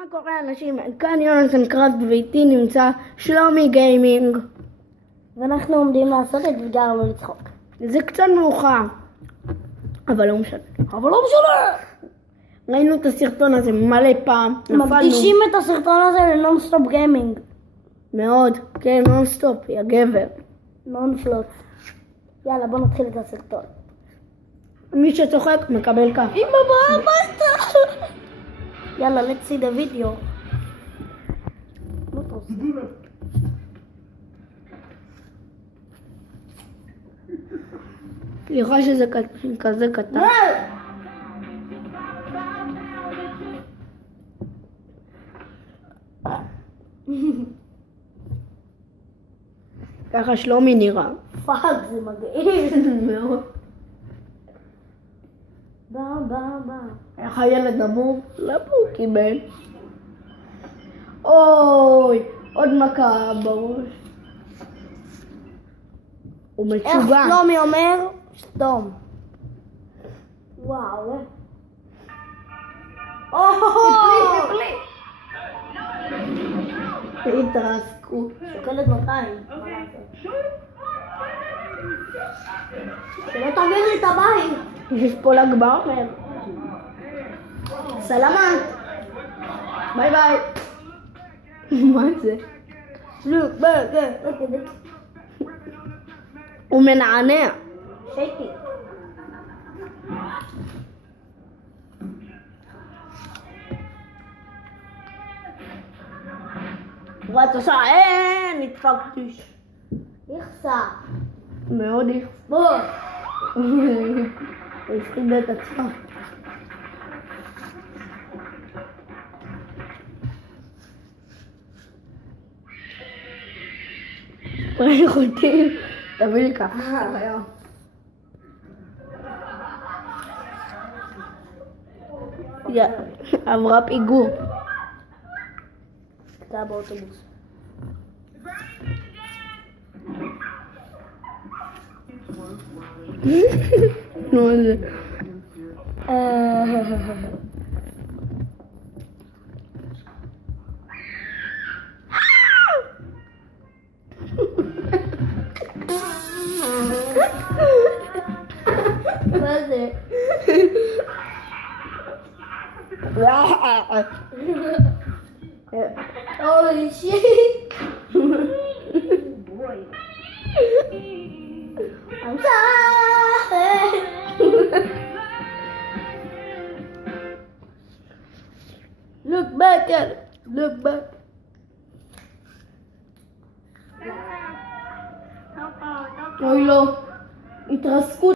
מה קורה אנשים? כאן יונתן קראפט ואיתי נמצא שלומי גיימינג ואנחנו עומדים לעשות את וגרנו לצחוק. זה קצת מאוחר אבל לא משנה. ראינו את הסרטון הזה מלא פעם, מקדישים את הסרטון הזה לנונסטופ גיימינג. מאוד, כן, נונסטופ, יא גבר. נונפלוט. יאללה בוא נתחיל את הסרטון. מי שצוחק מקבל כף. אמא בוא הביתה. יאללה let's see the video. מה אתה עושה? סליחה שזה כזה קטן. ככה שלומי נראה. פאק זה מגעיל. מאוד. בא. איך הילד אמור? למה הוא קיבל? אוי, עוד מכה בראש. הוא איך מצוגן. שלומי אומר? סתום. וואו. תפלי. התרסקו. שוקלת 200. שלא תגיד לי את הבית. יש פה ל"ג בעומר. סלמת. ביי ביי. מה זה? הוא מנענע. שייקי. ואת עושה נדפקתי. יחסה. מאוד בוא. הפחיד את עצמה. פרעי חוטים. תביא לי ככה. עברה פיגור. אתה באוטובוס. נו זה. מה זה? Holy shit! I'm sorry! Look back at it. Look back. אוי לא. התרסקות.